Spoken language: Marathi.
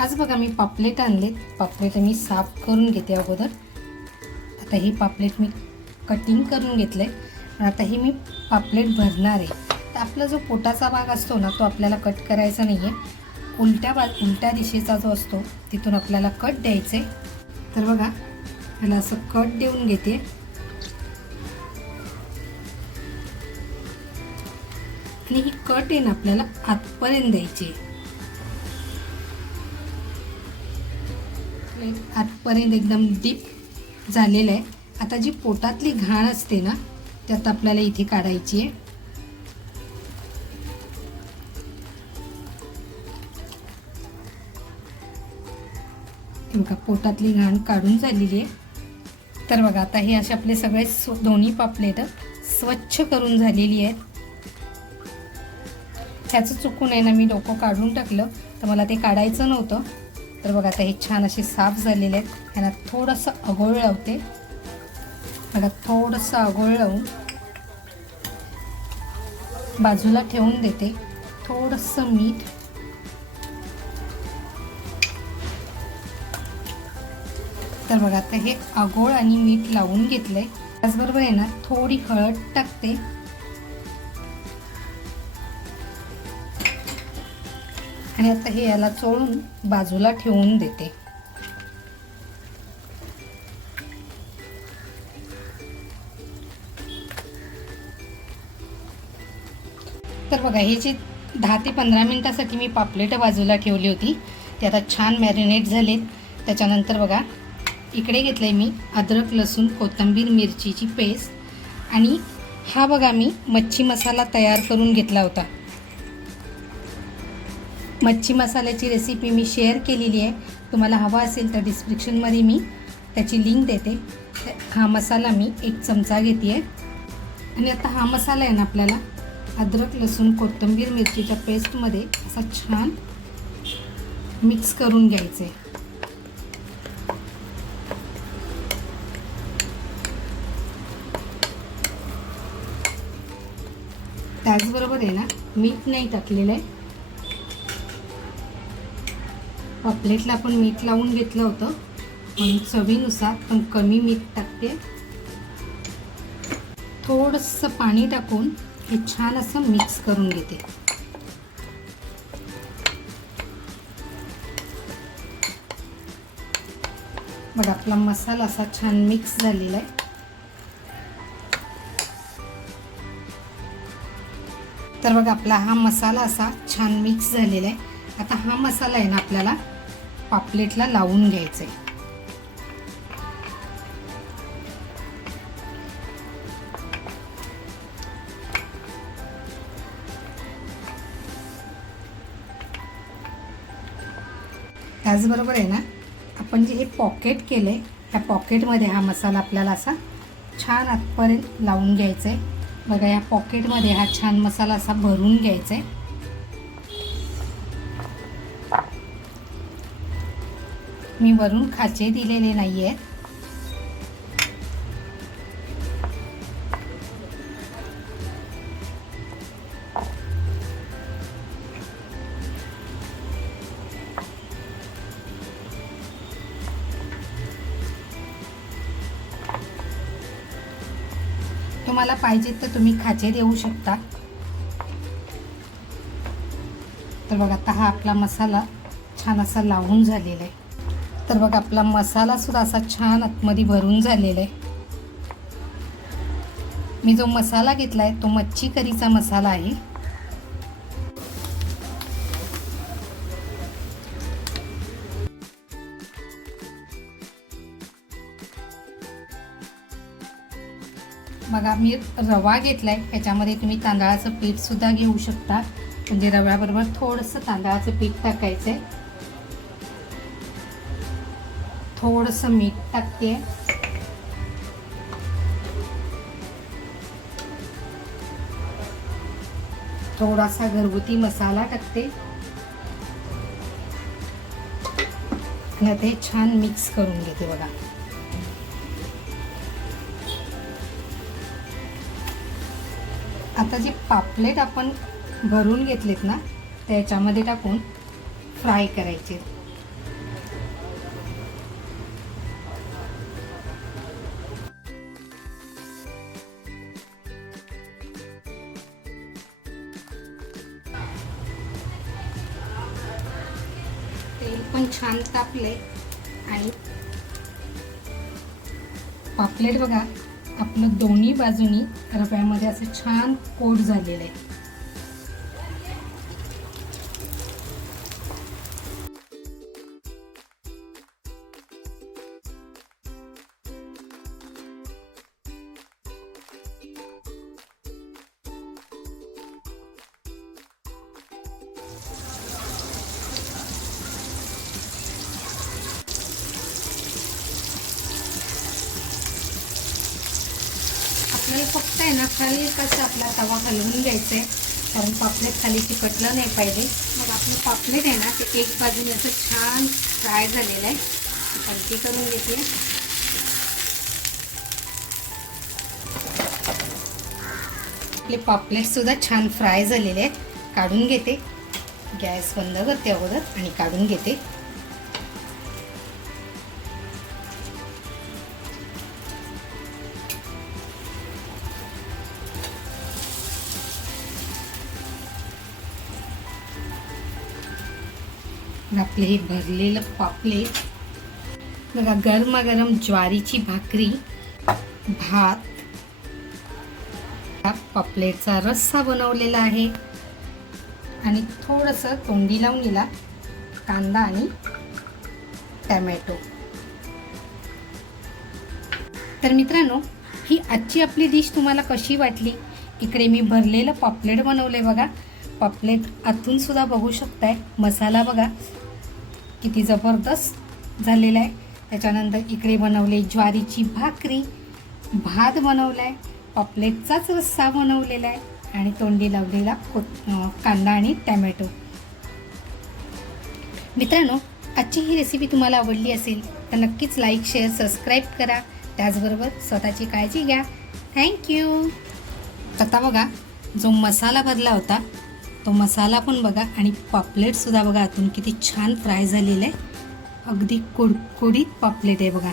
आज बघा मी पापलेट आणलेत. पापलेट मी साफ करून घेते अगोदर. आता ही पापलेट मी कटिंग करून घेतलं आहे आता ही मी पापलेट भरणार आहे. तर आपला जो पोटाचा भाग असतो ना तो आपल्याला कट करायचा नाही आहे उलट्या बा उलट्या दिशेचा जो असतो तिथून आपल्याला कट द्यायचे तर बघा त्याला असं कट देऊन घेते. आणि ही कट आहे ना आपल्याला आतपर्यंत द्यायची आहे. आतपर्यंत एकदम डीप झालेलं आहे. आता जी पोटातली घाण असते ना त्यात आपल्याला इथे काढायची आहे. बघा पोटातली घाण काढून झालेली आहे. तर बघा आता हे असे आपले सगळे दोन्ही पापलेट स्वच्छ करून झालेली आहेत. ह्याचं चुकून आहे ना मी डोकं काढून टाकलं. तर मला ते काढायचं नव्हतं. तर बघा आता हे छान असे साफ झालेले आहेत. ह्यांना थोडंसं अगोळ लावते. बघा थोडंसं अगोळ लावून बाजूला ठेवून देते. थोडंसं मीठ. तर बघा आता हे आगोळ आणि मीठ लावून घेतलंय. त्याचबरोबर आहे ना थोडी हळद टाकते. आणि आता हे याला चोळून बाजूला ठेवून देते. तर बघा हे जे दहा ते पंधरा मिनिटासाठी मी पापलेटं बाजूला ठेवली होती ते आता छान मॅरिनेट झालेत. त्याच्यानंतर बघा इकडे घेतलं आहे मी अद्रक लसूण कोथिंबीर मिरचीची पेस्ट आणि हा बघा मी मच्छी मसाला तयार करून घेतला होता. मच्छी मसाल्याची रेसिपी मी शेअर केलेली आहे. तुम्हाला हवा असेल तर डिस्क्रिप्शनमध्ये मी त्याची लिंक देते. हा मसाला मी एक चमचा घेते आहे आणि आता हा मसाला आहे ना आपल्याला अद्रक लसूण कोथिंबीर मिरचीच्या पेस्टमध्ये असा छान मिक्स करून घ्यायचं आहे त्याचबरोबर आहे ना मीठ नाही टाकलेलं आहे. पापलेटला आपण मीठ लावून घेतलं होतं. म्हणून चवीनुसार पण कमी मीठ टाकते. थोडंसं पाणी टाकून हे छान असं मिक्स करून घेते. बघा आपला मसाला असा छान मिक्स झालेला आहे. तर बघा आपला हा मसाला असा छान मिक्स झालेला आहे. आता हा मसाला आहे ना आपल्याला पापलेटला लावून घ्यायचा आहे त्याचबरोबर आहे ना आपण जे हे पॉकेट केलं आहे त्या पॉकेटमध्ये हा मसाला आपल्याला असा छान आतपर्यंत लावून घ्यायचा आहे बघा या पॉकेटमध्ये हा छान मसाला असा भरून घ्यायचा आहे मी वरून खाचे दिलेले नाही आहेत तुम्हाला पाहिजेत तर तुम्ही खाचे देऊ शकता. तर बघा आता हा आपला मसाला छान असा लावून झालेला आहे. तर बघ आपला मसाला सुद्धा असा छान आतमध्ये भरून झालेला आहे. मी जो मसाला घेतला आहे तो मच्छी करीचा मसाला आहे. बघा मी रवा घेतलाय ह्याच्यामध्ये तुम्ही तांदळाचं पीठ सुद्धा घेऊ शकता. म्हणजे रव्याबरोबर थोडंसं तांदळाचं पीठ टाकायचं आहे थोडंसं मीठ टाकते. थोडासा घरगुती मसाला टाकते. आणि ते छान मिक्स करून घेते बघा. आता जे पापलेट आपण भरून घेतलेत ना त्याच्यामध्ये टाकून फ्राय करायचे. पण छान तापले आणि पापलेट बघा आपलं दोन्ही बाजूनी रव्यामध्ये असं छान कोट झालेलं आहे फक्त आहे ना खाली कसं आपला तवा हलवून घ्यायचा आहे कारण पापलेट खाली चिकटलं नाही पाहिजे. मग आपलं पापलेट आहे ना ते एक बाजूने असं छान फ्राय झालेलं आहे. हलकी करून घेते. आपले पापलेटसुद्धा छान फ्राय झालेले आहेत. काढून घेते. गॅस बंद करते अगोदर आणि काढून घेते. आपले हे भरलेलं पापलेट. बघा गरमागरम ज्वारीची भाकरी भात पापलेटचा रस्सा बनवलेला आहे. आणि थोडंसं तोंडी लावून गेला कांदा आणि टॅमॅटो. तर मित्रांनो ही आजची आपली डिश तुम्हाला कशी वाटली? इकडे मी भरलेलं पापलेट बनवले बघा. पापलेट आतूनसुद्धा बघू शकताय. मसाला बघा. किती जबरदस्त झालेला आहे. त्याच्यानंतर इकडे बनवले ज्वारीची भाकरी. भात बनवला आहे पॉपलेटचाच रस्सा बनवलेला आहे. आणि तोंडी लावलेला कोत कांदा आणि टॅमॅटो. मित्रांनो आजची ही रेसिपी तुम्हाला आवडली असेल तर नक्कीच लाईक शेअर सबस्क्राईब करा. त्याचबरोबर स्वतःची काळजी घ्या. थँक्यू आता बघा जो मसाला भरला होता तो मसाला पण बघा आणि पापलेटसुद्धा बघा आतून किती छान फ्राय झालेलं आहे. अगदी कुडकुडीत पापलेट आहे बघा.